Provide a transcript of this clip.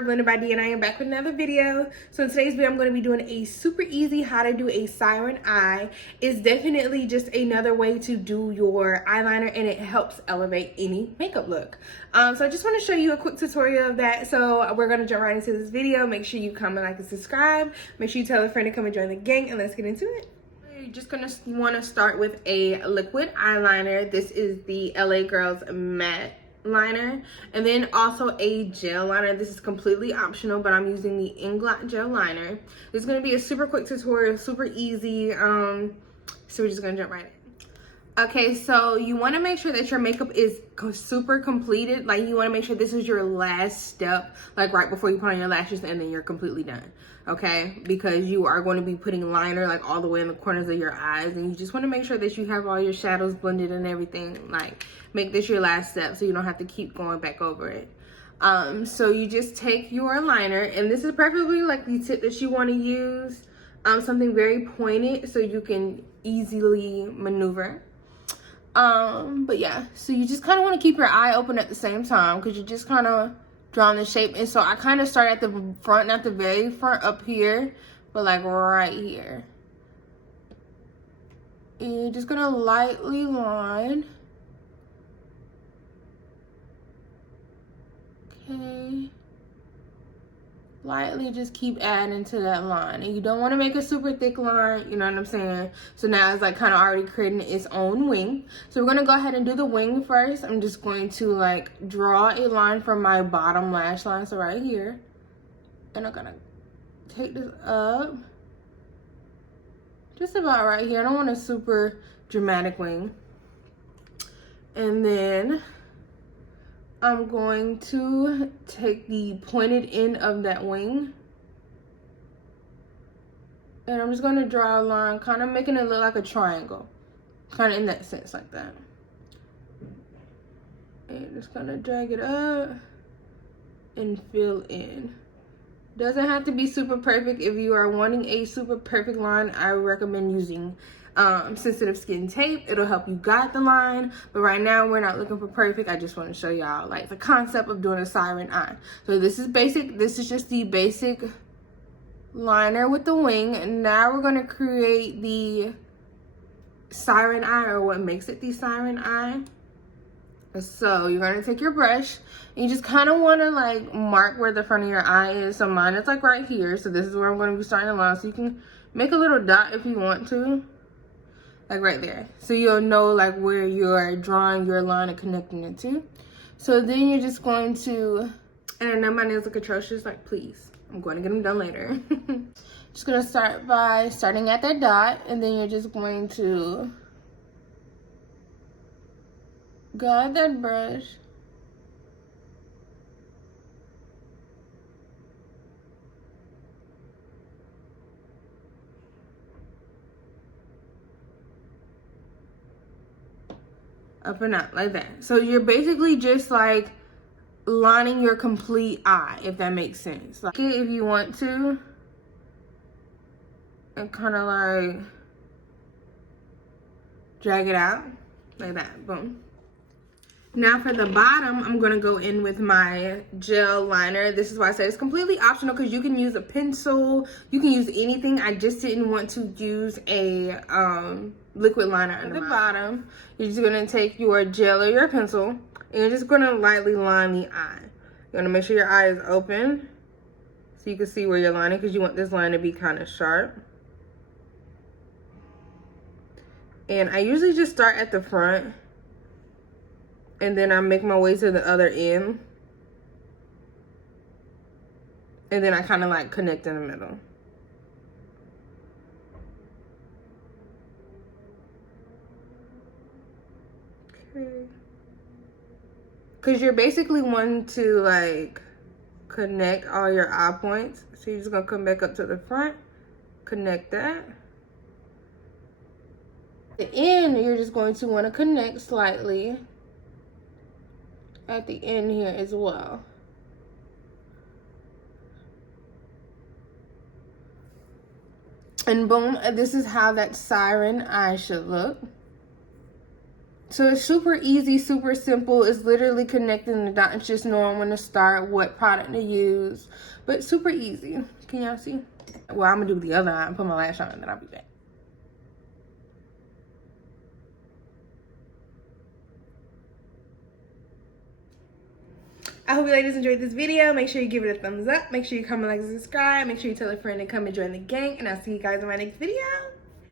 girl Blendedbydee, and I am back with another video. So in today's video, I'm going to be doing a super easy how to do a siren eye. It's definitely just another way to do your eyeliner, and it helps elevate any makeup look. So I just want to show you a quick tutorial of that. So we're going to jump right into this video. Make sure you comment, like, and subscribe. Make sure you tell a friend to come and join the gang, and let's get into it. You're just going to want to start with a liquid eyeliner. This is the LA Girls Matte liner, and then also a gel liner. This is completely optional, but I'm using the Inglot gel liner. This is going to be a super quick tutorial, super easy. So we're just going to jump right in. Okay, so you want to make sure that your makeup is super completed. Like, you want to make sure this is your last step, like right before you put on your lashes, and then you're completely done. Okay, because you are going to be putting liner like all the way in the corners of your eyes, and you just want to make sure that you have all your shadows blended and everything. Like, make this your last step so you don't have to keep going back over it. So you just take your liner, and this is preferably like the tip that you want to use, something very pointed so you can easily maneuver. But yeah, so you just kind of want to keep your eye open at the same time, because you're just kind of drawing the shape. And so I kind of start at the front, not the very front up here, but like right here. And you're just gonna lightly line. Okay, lightly just keep adding to that line, and you don't want to make a super thick line, you know what I'm saying? So now it's like kind of already creating its own wing. So we're gonna go ahead and do the wing first. I'm just going to like draw a line from my bottom lash line, so right here, and I'm gonna take this up just about right here. I don't want a super dramatic wing. And then I'm going to take the pointed end of that wing, and I'm just going to draw a line, kind of making it look like a triangle, kind of in that sense, like that. And just going to drag it up and fill in. Doesn't have to be super perfect. If you are wanting a super perfect line, I recommend using sensitive skin tape. It'll help you guide the line, but right now we're not looking for perfect. I just want to show y'all like the concept of doing a siren eye. So this is basic. This is just the basic liner with the wing, and now we're going to create the siren eye, or what makes it the siren eye. So you're going to take your brush, and you just kind of want to like mark where the front of your eye is. So mine is like right here, so this is where I'm going to be starting the line. So you can make a little dot if you want to, like right there, so you'll know like where you're drawing your line and connecting it to. So then you're just going to, and I know my nails look atrocious, like please, I'm going to get them done later. Just gonna start by starting at that dot, and then you're just going to guide that brush up and out like that. So you're basically just like lining your complete eye, if that makes sense. Like if you want to, and kind of like drag it out like that. Boom. Now for the bottom, I'm gonna go in with my gel liner. This is why I said it's completely optional, because you can use a pencil, you can use anything. I just didn't want to use a liquid liner at the bottom. You're just gonna take your gel or your pencil, and you're just gonna lightly line the eye. You're gonna make sure your eye is open so you can see where you're lining, because you want this line to be kind of sharp. And I usually just start at the front, and then I make my way to the other end, and then I kind of like connect in the middle. Okay. Because you're basically wanting to like connect all your eye points. So you're just gonna come back up to the front, connect that. At the end, you're just going to want to connect slightly at the end here as well. And boom, this is how that siren eye should look. So it's super easy, super simple. It's literally connecting the dots, just knowing when to start, what product to use. But super easy. Can y'all see? Well, I'm gonna do the other eye and put my lash on and then I'll be back. I hope you ladies enjoyed this video. Make sure you give it a thumbs up. Make sure you comment, like, and subscribe. Make sure you tell a friend to come and join the gang. And I'll see you guys in my next video.